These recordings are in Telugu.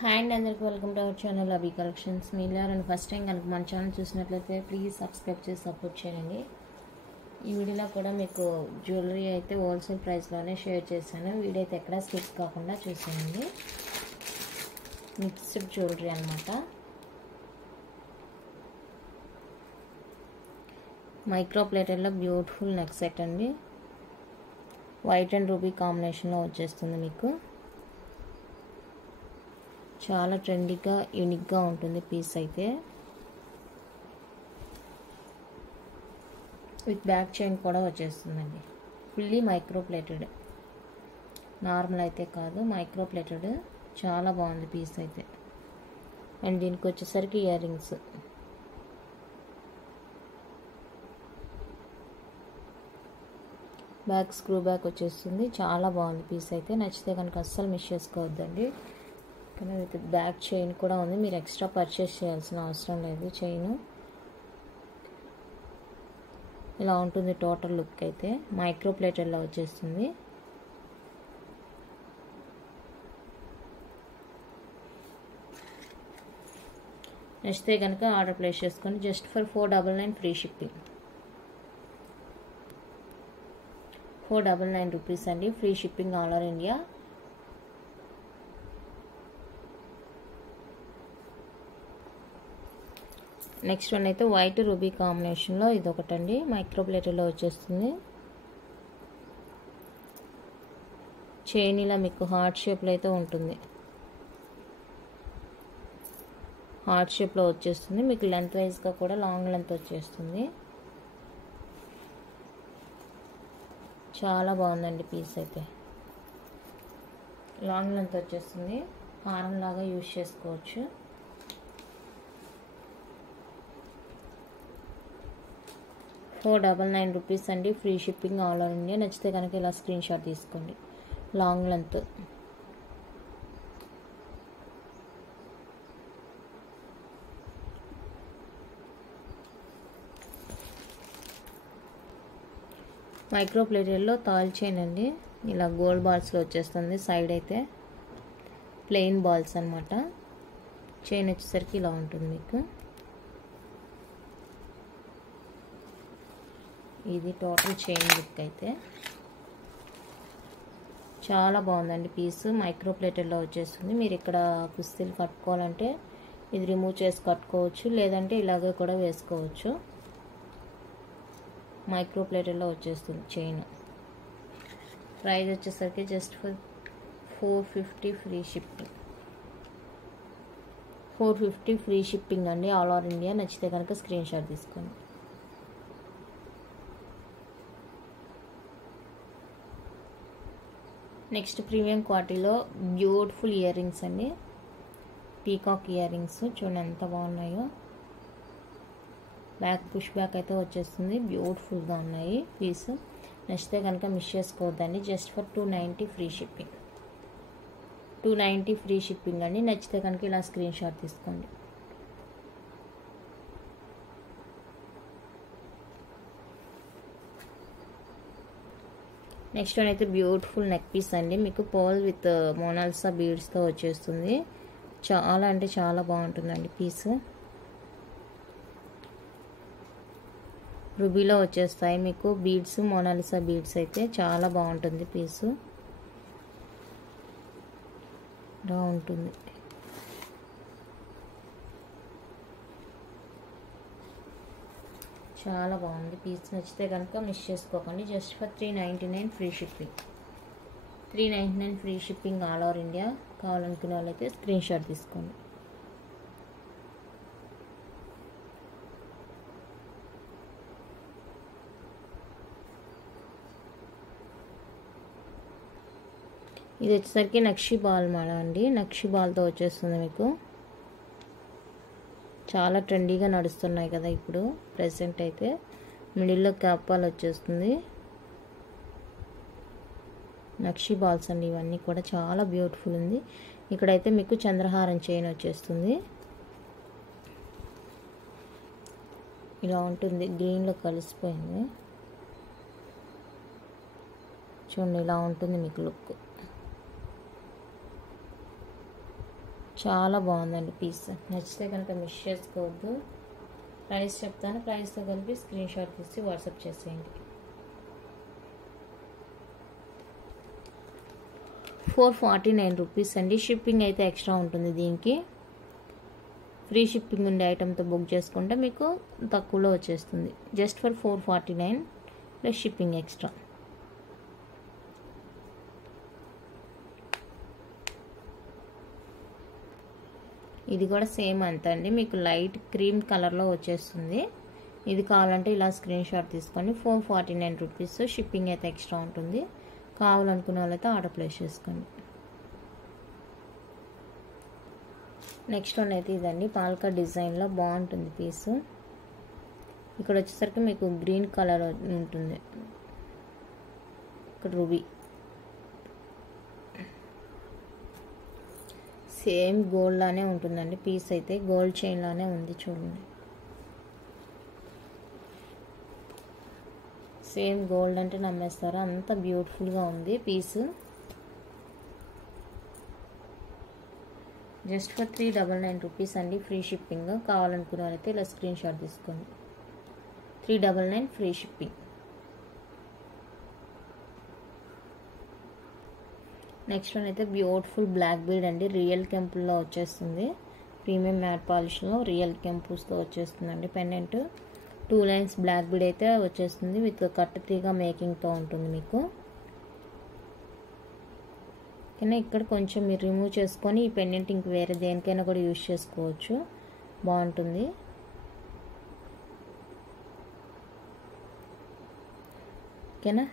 హాయ్ అండ్ అందరికీ welcome to our channel Abhi collections. మీరు అండ్ ఫస్ట్ టైం కనుక మన ఛానల్ చూసినట్లయితే ప్లీజ్ సబ్స్క్రైబ్ చేసి సపోర్ట్ చేయండి. ఈ వీడియోలో కూడా మీకు జ్యువెలరీ అయితే హోల్సేల్ ప్రైస్లోనే షేర్ చేశాను. వీడియో అయితే ఎక్కడా స్కిప్ కాకుండా చూసేయండి. మిక్స్డ్ జ్యువెలరీ అనమాట. మైక్రో ప్లేటర్లో బ్యూటిఫుల్ నెక్ సెట్ అండి. వైట్ అండ్ రూబీ కాంబినేషన్లో వచ్చేస్తుంది. మీకు చాలా ట్రెండీగా యూనిక్గా ఉంటుంది పీస్ అయితే. విత్ బ్యాక్ చైన్ కూడా వచ్చేస్తుందండి. ఫుల్లీ మైక్రో ప్లేటెడ్, నార్మల్ అయితే కాదు, మైక్రో ప్లేటెడ్. చాలా బాగుంది పీస్ అయితే. అండ్ దీనికి వచ్చేసరికి ear rings. Back screw back వచ్చేస్తుంది. చాలా బాగుంది పీస్ అయితే. నచ్చితే కనుక అస్సలు మిస్ చేసుకోవద్దండి. కానీ విత్ బ్యాక్ చైన్ కూడా ఉంది. మీరు ఎక్స్ట్రా పర్చేస్ చేయాల్సిన అవసరం లేదు. చైన్ ఇలా ఉంటుంది. టోటల్ లుక్ అయితే మైక్రో ప్లేటర్లో వచ్చేస్తుంది. నచ్చితే కనుక ఆర్డర్ ప్లేస్ చేసుకొని just for 499 free shipping. 499 rupees అండి. Free shipping all over India. Next one అయితే వైట్ రూబీ కాంబినేషన్లో ఇది ఒకటండి. మైక్రో ప్లేటర్లో వచ్చేస్తుంది. చైన్ ఇలా మీకు హార్ట్ షేప్లో అయితే ఉంటుంది. హార్ట్ షేప్లో వచ్చేస్తుంది. మీకు లెంత్ వైజ్గా కూడా లాంగ్ లెంత్ వచ్చేస్తుంది. చాలా బాగుందండి పీస్ అయితే. లాంగ్ లెంత్ వచ్చేస్తుంది. హారం లాగా యూజ్ చేసుకోవచ్చు. $499 రూపీస్ అండి. Free shipping all over India. నచ్చితే కనుక ఇలా స్క్రీన్ షాట్ తీసుకోండి. Long length. మైక్రో ప్లేటర్లో తాల్ చైన్ అండి. ఇలా గోల్డ్ బాల్స్లో వచ్చేస్తుంది. సైడ్ అయితే ప్లెయిన్ బాల్స్ అనమాట. చైన్ వచ్చేసరికి ఇలా ఉంటుంది మీకు. ఇది టోటల్ చైన్ లుక్ అయితే. చాలా బాగుందండి పీస్. మైక్రో ప్లేటర్లో వచ్చేస్తుంది. మీరు ఇక్కడ కుస్తీలు కట్టుకోవాలంటే ఇది రిమూవ్ చేసి కట్టుకోవచ్చు, లేదంటే ఇలాగే కూడా వేసుకోవచ్చు. మైక్రో ప్లేటర్లో వచ్చేస్తుంది చైన్. ప్రైస్ వచ్చేసరికి just for 450 free shipping. 450 free shipping అండి ఆల్ ఓవర్ ఇండియా. నచ్చితే కనుక స్క్రీన్ షాట్ తీసుకోండి. నెక్స్ట్ ప్రీమియం క్వాలిటీలో బ్యూటిఫుల్ ఇయర్ రింగ్స్ అండి. పీకాక్ ఇయర్ రింగ్స్ చూడండి ఎంత బాగున్నాయో. బ్యాక్ పుష్ బ్యాక్ అయితే వచ్చేస్తుంది. బ్యూటిఫుల్గా ఉన్నాయి పీస్. నచ్చితే కనుక మిస్ చేసుకోవద్దండి. Just for 290 free shipping. 290 free shipping అండి. నచ్చితే కనుక ఇలా స్క్రీన్ షాట్ తీసుకోండి. నెక్స్ట్ వన్ అయితే బ్యూటిఫుల్ నెక్ పీస్ అండి. మీకు పర్ల్ విత్ మోనాలిసా బీడ్స్తో వచ్చేస్తుంది. చాలా అంటే చాలా బాగుంటుందండి పీస్. రూబీలో వచ్చేస్తాయి మీకు బీడ్స్, మోనాలిసా బీడ్స్ అయితే. చాలా బాగుంటుంది పీసు. ఇలా ఉంటుంది. చాలా బాగుంది పీస్. నచ్చితే కనుక మిస్ చేసుకోకండి. Just for 399 free shipping. 399 free shipping all over India. కావాలనుకునే వాళ్ళైతే స్క్రీన్ షాట్ తీసుకోండి. ఇది వచ్చేసరికి నక్షి బాల్ మాల అండి. నక్షి బాల్తో వచ్చేస్తుంది మీకు. చాలా ట్రెండీగా నడుస్తున్నాయి కదా ఇప్పుడు ప్రెసెంట్ అయితే. మిడిల్లో క్యాపాల్ వచ్చేస్తుంది. నక్షి బాల్స్ అండి ఇవన్నీ కూడా. చాలా బ్యూటిఫుల్ ఉంది. ఇక్కడైతే మీకు చంద్రహారం చైన్ వచ్చేస్తుంది. ఇలా ఉంటుంది. గ్రీన్లో కలిసిపోయింది చూడండి. ఇలా ఉంటుంది మీకు లుక్. చాలా బాగుందండి పీస్. నచ్చితే కనుక మిస్ చేసుకోవద్దు. ప్రైస్ చెప్తాను, ప్రైస్తో కలిపి స్క్రీన్ షాట్ తీసి వాట్సాప్ చేసేయండి. 449 రూపీస్ అండి. షిప్పింగ్ అయితే ఎక్స్ట్రా ఉంటుంది దీనికి. ఫ్రీ షిప్పింగ్ ఉండే ఐటెంతో బుక్ చేసుకుంటే మీకు తక్కువలో వచ్చేస్తుంది. Just for 449 plus shipping extra. ఇది కూడా సేమ్ అంతే అండి, మీకు లైట్ క్రీమ్ కలర్లో వచ్చేస్తుంది. ఇది కావాలంటే ఇలా స్క్రీన్ షాట్ తీసుకోండి. 449 రూపీస్. షిప్పింగ్ అయితే ఎక్స్ట్రా ఉంటుంది. కావాలనుకున్న వాళ్ళైతే ఆర్డర్ ప్లేస్ చేసుకోండి. నెక్స్ట్ వన్ అయితే ఇదండి, పాల్కా డిజైన్లో బాగుంటుంది పీసు. ఇక్కడ వచ్చేసరికి మీకు గ్రీన్ కలర్ ఉంటుంది, ఇక్కడ రూబీ. సేమ్ గోల్డ్ లానే ఉంటుందండి పీస్ అయితే, గోల్డ్ చైన్ లానే ఉంది చూడండి. సేమ్ గోల్డ్ అంటే నమ్మేస్తారా, అంత బ్యూటిఫుల్గా ఉంది పీస్. జస్ట్ ఫర్ 399 రూపీస్ అండి, ఫ్రీ షిప్పింగ్. కావాలనుకున్న వాళ్ళైతే ఇలా స్క్రీన్ షాట్ తీసుకోండి. 399 ఫ్రీ షిప్పింగ్. నెక్స్ట్ వన్ అయితే బ్యూటిఫుల్ బ్లాక్ బీడ్ అండి, రియల్ కెంపుల్లో వచ్చేస్తుంది. ప్రీమియం మ్యాట్ పాలిష్లో రియల్ కెంపుస్తో వచ్చేస్తుందండి పెండెంట్. 2 లైన్స్ బ్లాక్ బీడ్ అయితే వచ్చేస్తుంది విత్ కట్ తీగ మేకింగ్తో ఉంటుంది మీకు. ఓకేనా, ఇక్కడ కొంచెం మీరు రిమూవ్ చేసుకొని ఈ పెండెంట్ ఇంక వేరే దేనికైనా కూడా యూజ్ చేసుకోవచ్చు, బాగుంటుంది. ఓకేనా,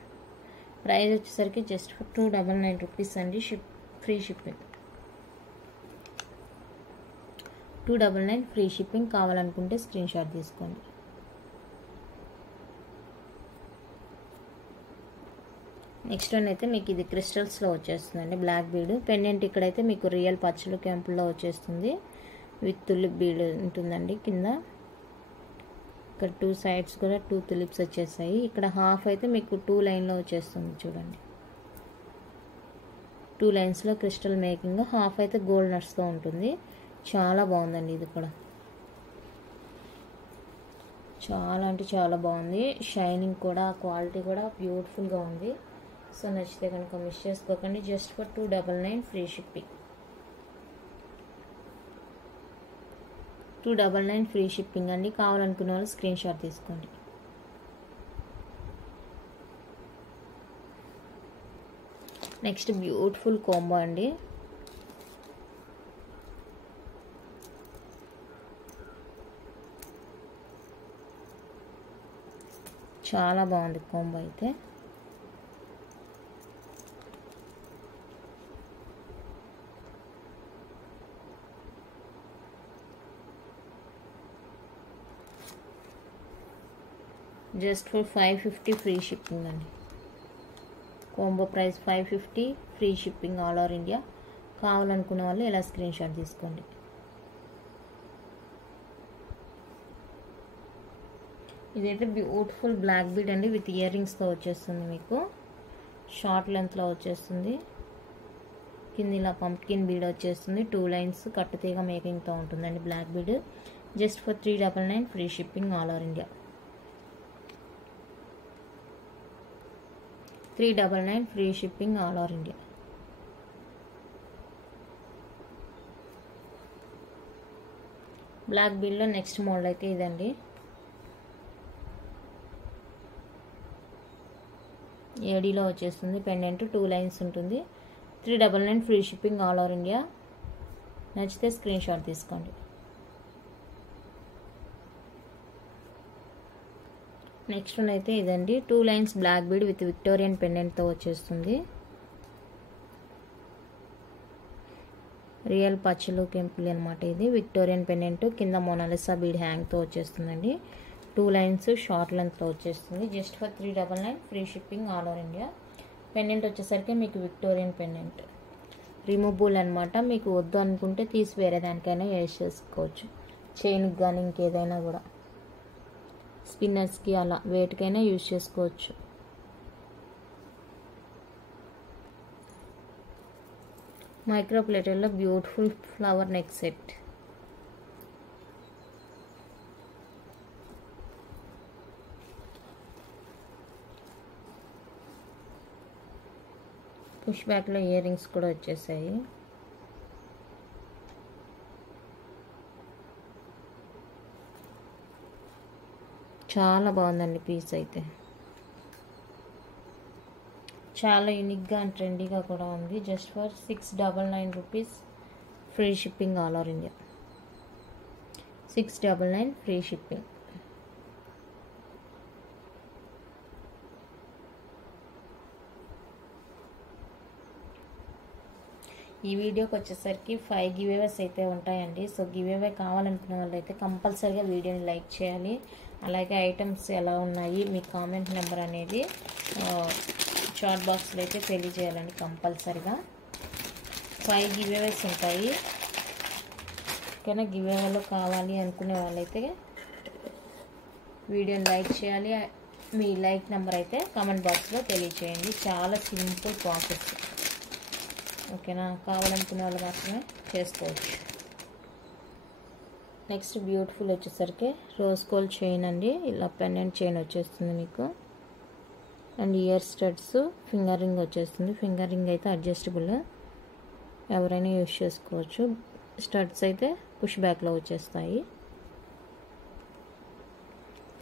ప్రైస్ వచ్చేసరికి జస్ట్ ఫర్ 299 రూపీస్ అండి, ఫ్రీ షిప్పింగ్. 299 free shipping. కావాలనుకుంటే స్క్రీన్ షాట్ తీసుకోండి. నెక్స్ట్ వన్ అయితే మీకు ఇది క్రిస్టల్స్లో వచ్చేస్తుందండి, బ్లాక్ బీడ్ పెండెంట్. ఇక్కడైతే మీకు రియల్ పచ్చలు కెంపుల్లో వచ్చేస్తుంది విత్ తులిప్ బీడ్ ఉంటుందండి కింద. ఇక్కడ 2 సైడ్స్ కూడా 2 తులిప్స్ వచ్చేసాయి. ఇక్కడ హాఫ్ అయితే మీకు 2 లైన్లో వచ్చేస్తుంది చూడండి. 2 లైన్స్లో క్రిస్టల్ మేకింగ్, హాఫ్ అయితే గోల్డ్ నట్స్తో ఉంటుంది. చాలా బాగుందండి ఇది కూడా, చాలా అంటే చాలా బాగుంది. షైనింగ్ కూడా, క్వాలిటీ కూడా బ్యూటిఫుల్గా ఉంది. సో నచ్చితే కనుక మిస్ చేసుకోకండి. Just for 299 free shipping. 299 free shipping అండి. కావాలనుకున్న వాళ్ళు స్క్రీన్ షాట్ తీసుకోండి. నెక్స్ట్ బ్యూటిఫుల్ కాంబో అండి, చాలా బాగుంది కాంబో అయితే. జస్ట్ ఫర్ 550 ఫ్రీ షిప్పింగ్ అండి. Combo price 550, free shipping all over India. కావాలనుకున్న వాళ్ళు ఇలా స్క్రీన్ షాట్ తీసుకోండి. ఇదైతే బ్యూటిఫుల్ బ్లాక్ బీడ్ అండి, విత్ ఇయర్ రింగ్స్తో వచ్చేస్తుంది మీకు. షార్ట్ లెంత్లో వచ్చేస్తుంది. కింద ఇలా పంప్కిన్ బీడ్ వచ్చేస్తుంది. 2 లైన్స్ కట్టు తీగ మేకింగ్తో ఉంటుందండి black bead. Just for 399 free shipping all over India. 399 free shipping all over India. Black బీడ్లో నెక్స్ట్ మోడల్ అయితే ఇదండి. ఏడీలో వచ్చేస్తుంది పెండెంట్, 2 లైన్స్ ఉంటుంది. 399 free shipping all over India. నచ్చితే స్క్రీన్ షాట్ తీసుకోండి. నెక్స్ట్ వన్ అయితే ఇదండి, 2 lines black bead with Victorian పెండెంట్తో వచ్చేస్తుంది. రియల్ పచ్చలు కెంపులు అనమాట ఇది. విక్టోరియన్ పెండెంట్ కింద మోనాలిసా బీడ్ హ్యాంగ్తో వచ్చేస్తుందండి. 2 లైన్స్ షార్ట్ లెంత్తో వచ్చేస్తుంది. Just for 399 free shipping all over India. Pendant వచ్చేసరికి మీకు విక్టోరియన్ పెండెంట్, రిమూవబుల్ అనమాట. మీకు వద్దు అనుకుంటే తీసి వేరే దానికైనా యూజ్ చేసుకోవచ్చు, చైన్కి కానీ ఇంకేదైనా కూడా, స్పిన్నర్స్కి అలా వేటికైనా యూజ్ చేసుకోవచ్చు. మైక్రో ప్లేటర్లో beautiful flower neck set. Push బ్యాక్లో ఇయర్ రింగ్స్ కూడా వచ్చేసాయి. చాలా బాగుందండి పీస్ అయితే. చాలా యూనిక్గా అండ్ ట్రెండీగా కూడా ఉంది. Just for 699 rupees, free shipping all over India. 699 free shipping. ఈ వీడియోకి వచ్చేసరికి 5 గివేవేస్ అయితే ఉంటాయండి. సో గివేవే కావాలనుకునే వాళ్ళు అయితే కంపల్సరీగా వీడియోని లైక్ చేయాలి. అలాగే ఐటమ్స్ ఎలా ఉన్నాయి మీ కామెంట్ నెంబర్ అనేది చాట్ బాక్స్లో అయితే తెలియజేయాలండి కంపల్సరీగా. 5 గివేవేస్ ఉంటాయి. ఓకేనా? గివేవేలో కావాలి అనుకునే వాళ్ళైతే వీడియోని లైక్ చేయాలి. మీ లైక్ నెంబర్ అయితే కామెంట్ బాక్స్లో తెలియజేయండి. చాలా సింపుల్ ప్రాసెస్. ఓకేనా? కావాలనుకునే వాళ్ళు మాత్రమే చేసుకోవచ్చు. నెక్స్ట్ బ్యూటిఫుల్ వచ్చేసరికి రోజ్ గోల్డ్ చైన్ అండి. ఇలా పెండెంట్ చైన్ వచ్చేస్తుంది మీకు. And year studs, finger ring వచ్చేస్తుంది. ఫింగర్ రింగ్ అయితే అడ్జస్టబుల్, ఎవరైనా యూజ్ చేసుకోవచ్చు. స్టడ్స్ అయితే పుష్ బ్యాక్లో వచ్చేస్తాయి.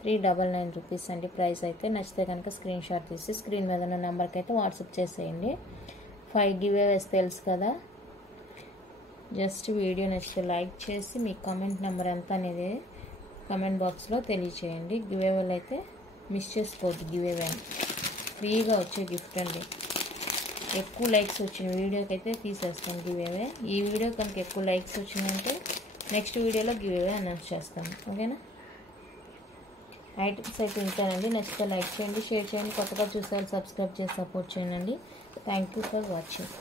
399 రూపీస్ అండి ప్రైస్ అయితే. నచ్చితే కనుక స్క్రీన్ షాట్ తీసి స్క్రీన్ మీద ఉన్న నెంబర్కి అయితే వాట్సాప్ చేసేయండి. 5 గివేవేస్ తెలుసు కదా. జస్ట్ వీడియో నచ్చితే లైక్ చేసి మీ కామెంట్ నెంబర్ ఎంత అనేది కామెంట్ బాక్స్లో తెలియచేయండి. గివేవేలు అయితే మిస్ చేసుకోవద్దు. గివేవే ఫ్రీగా వచ్చే గిఫ్ట్ అండి. ఎక్కువ లైక్స్ వచ్చిన వీడియోకి అయితే తీసేస్తాం గివేవే. ఈ వీడియో కనుక ఎక్కువ లైక్స్ వచ్చిందంటే నెక్స్ట్ వీడియోలో గివేవే అనౌన్స్ చేస్తాము. ఓకేనా? ఐటమ్స్ అయితే ఇంతేనండి. నచ్చితే లైక్ చేయండి, షేర్ చేయండి. కొత్తగా చూసే వాళ్ళు సబ్స్క్రైబ్ చేసి సపోర్ట్ చేయండి. Thank you for watching.